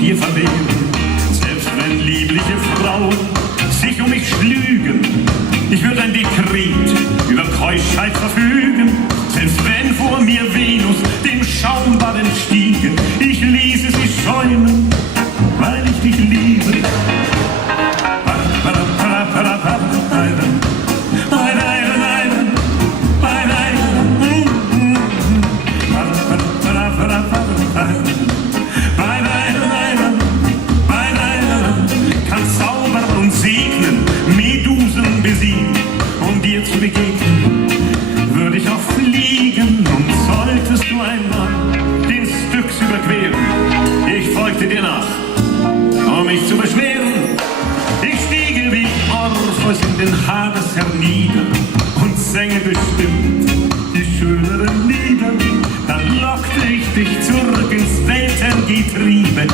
dir verwehren. Selbst wenn liebliche Frauen sich um mich schlügen, ich würde ein Dekret über Keuschheit verfügen. Selbst wenn vor mir Venus dem Schaumbad entstiege, ich ließe sie schäumen, weil ich dich liebe. Kann zaubern und segnen, Medusen besiegen, um dir zu begegnen, würde ich auch fliegen. Und solltest du einmal den Styx überqueren, ich folgte dir nach, um mich zu beschweren. Ich stiege wie Orpheus in den Hades hernieder und sänge bestimmt die schöneren Lieder. Dann lockte ich dich zurück ins Weltengetriebe